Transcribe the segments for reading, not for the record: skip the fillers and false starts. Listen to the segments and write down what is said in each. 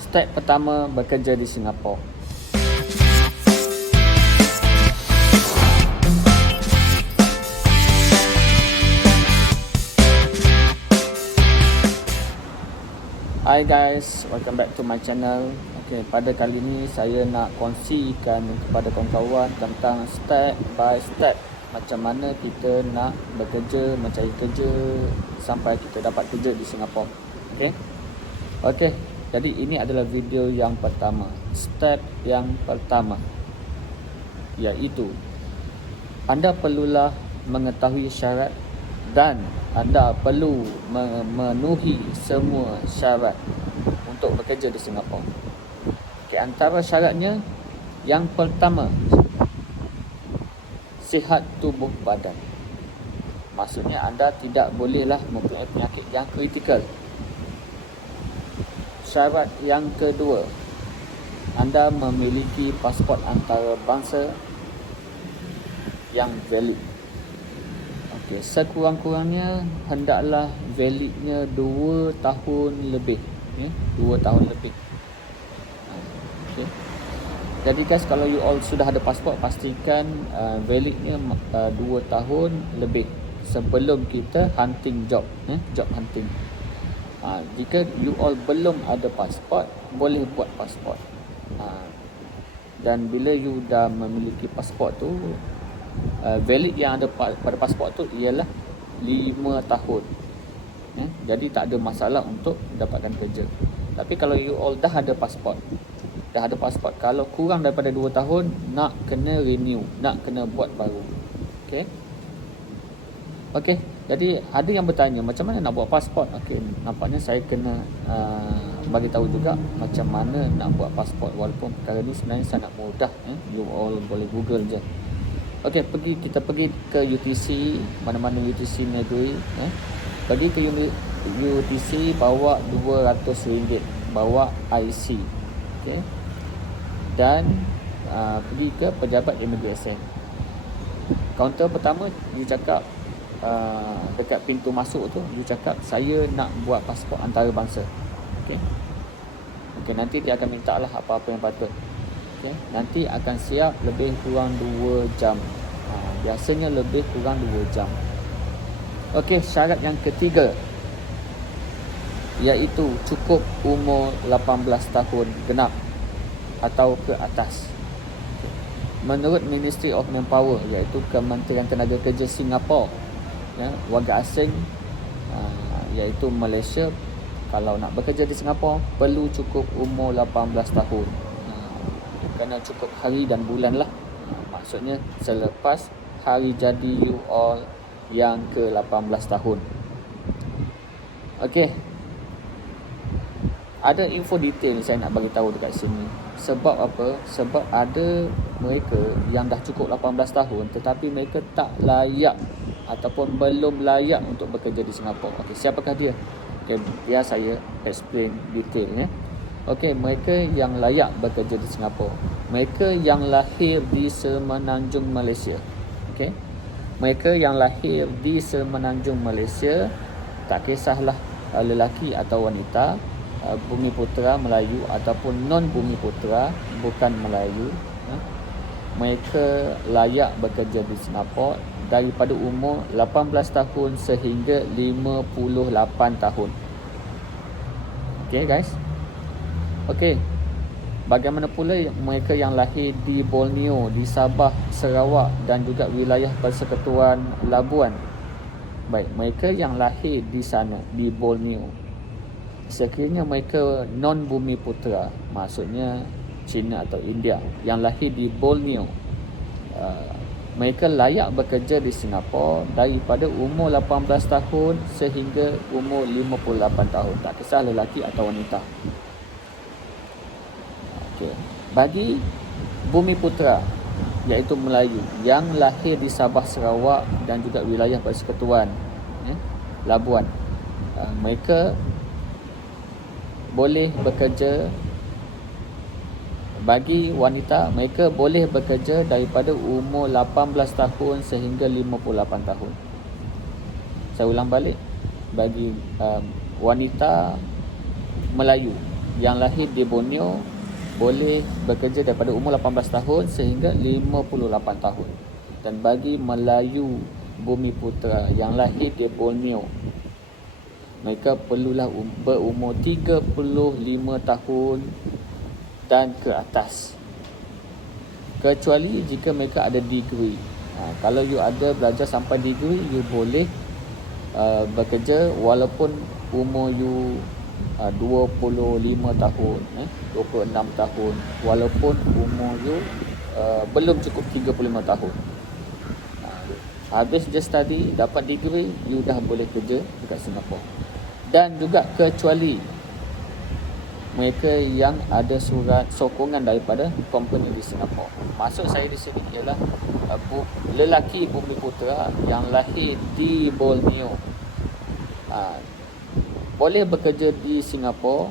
Step pertama bekerja di Singapura. Hi guys, welcome back to my channel. Okay, pada kali ini saya nak kongsikan kepada kawan-kawan tentang step by step macam mana kita nak bekerja, mencari kerja sampai kita dapat kerja di Singapura. Okay, jadi ini adalah video yang pertama. Step yang pertama iaitu anda perlulah mengetahui syarat dan anda perlu memenuhi semua syarat untuk bekerja di Singapura. Okay, antara syaratnya yang pertama, sihat tubuh badan. Maksudnya anda tidak bolehlah mempunyai penyakit yang kritikal. Syarat yang kedua, anda memiliki pasport antarabangsa yang valid. Okay, sekurang-kurangnya hendaklah validnya 2 tahun lebih. 2 tahun lebih. Okay. Jadi guys, kalau you all sudah ada pasport, pastikan validnya 2 tahun lebih sebelum kita hunting job, job hunting. Jika you all belum ada pasport, boleh buat pasport. Dan bila you dah memiliki pasport tu, valid yang ada pada pasport tu ialah 5 tahun. Jadi tak ada masalah untuk dapatkan kerja. Tapi kalau you all dah ada pasport, kalau kurang daripada 2 tahun, nak kena renew, nak kena buat baru. Okey, jadi ada yang bertanya macam mana nak buat pasport. Okey, nampaknya saya kena bagi tahu juga macam mana nak buat pasport, walaupun perkara ni sebenarnya sangat mudah. You all boleh Google je. Okey, kita pergi ke UTC, mana-mana UTC negeri. Pergi ke UTC, bawa RM200, bawa IC. Okey. Dan pergi ke pejabat immigration. Kaunter pertama, you cakap dekat pintu masuk tu, you cakap saya nak buat pasport antarabangsa. Okey, nanti dia akan minta lah apa-apa yang patut. Nanti akan siap lebih kurang 2 jam. Biasanya lebih kurang 2 jam. Okey, syarat yang ketiga iaitu cukup umur 18 tahun genap atau ke atas. Menurut Ministry of Manpower, iaitu Kementerian Tenaga Kerja Singapura, warga asing iaitu Malaysia, kalau nak bekerja di Singapura perlu cukup umur 18 tahun. Kena cukup hari dan bulan lah. Maksudnya selepas hari jadi you all yang ke-18 tahun. Okey, ada info detail saya nak bagi tahu dekat sini. Sebab apa? Sebab ada mereka yang dah cukup 18 tahun tetapi mereka tak layak ataupun belum layak untuk bekerja di Singapura. Okey, siapakah dia? Okey, biar saya explain detailnya. Okey, mereka yang layak bekerja di Singapura, mereka yang lahir di Semenanjung Malaysia. Okey, mereka yang lahir di Semenanjung Malaysia, tak kisahlah lelaki atau wanita, bumi putera Melayu ataupun non bumi putera bukan Melayu, mereka layak bekerja di Singapura daripada umur 18 tahun sehingga 58 tahun. Okey guys. Okey, bagaimana pula mereka yang lahir di Borneo, di Sabah, Sarawak dan juga wilayah Persekutuan Labuan? Baik, mereka yang lahir di sana, di Borneo, sekiranya mereka non bumi putera, maksudnya China atau India, yang lahir di Borneo, mereka layak bekerja di Singapura daripada umur 18 tahun sehingga umur 58 tahun, tak kisah lelaki atau wanita. Bagi bumi putera iaitu Melayu yang lahir di Sabah, Sarawak dan juga wilayah Persekutuan Labuan, mereka boleh bekerja. Bagi wanita, mereka boleh bekerja daripada umur 18 tahun sehingga 58 tahun. Saya ulang balik, bagi wanita Melayu yang lahir di Borneo boleh bekerja daripada umur 18 tahun sehingga 58 tahun. Dan bagi Melayu Bumi Putera yang lahir di Borneo, mereka perlulah berumur 35 tahun dan ke atas. Kecuali jika mereka ada degree. Kalau you ada belajar sampai degree, you boleh bekerja walaupun umur you 25 tahun, 26 tahun, walaupun umur you belum cukup 35 tahun. Habis je study, dapat degree, you dah boleh kerja dekat Singapura. Dan juga kecuali mereka yang ada surat sokongan daripada company di Singapura. Maksud saya di sini ialah lelaki Bumi Putera yang lahir di Borneo boleh bekerja di Singapura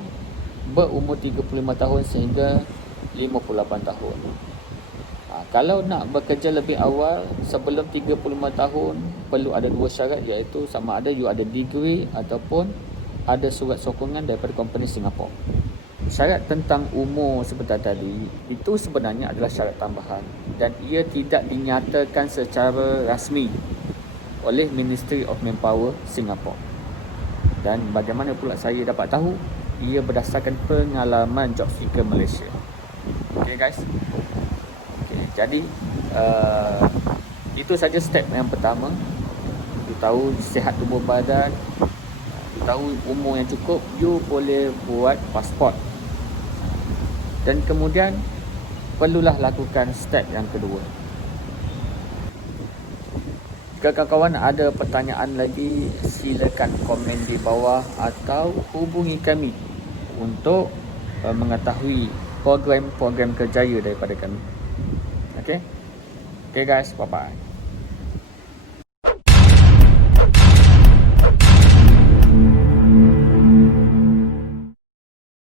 berumur 35 tahun sehingga 58 tahun. Kalau nak bekerja lebih awal sebelum 35 tahun, perlu ada dua syarat, iaitu sama ada you ada degree ataupun ada surat sokongan daripada company Singapura. Syarat tentang umur seperti tadi itu sebenarnya adalah syarat tambahan dan ia tidak dinyatakan secara rasmi oleh Ministry of Manpower Singapura. Dan bagaimana pula saya dapat tahu? Ia berdasarkan pengalaman job seeker Malaysia. Okay guys. Okay, jadi itu saja step yang pertama. You tahu sihat tubuh badan, you tahu umur yang cukup, you boleh buat pasport. Dan kemudian perlulah lakukan step yang kedua. Jika kawan-kawan ada pertanyaan lagi, silakan komen di bawah atau hubungi kami untuk mengetahui program-program kerjaya daripada kami. Okay guys, bye-bye.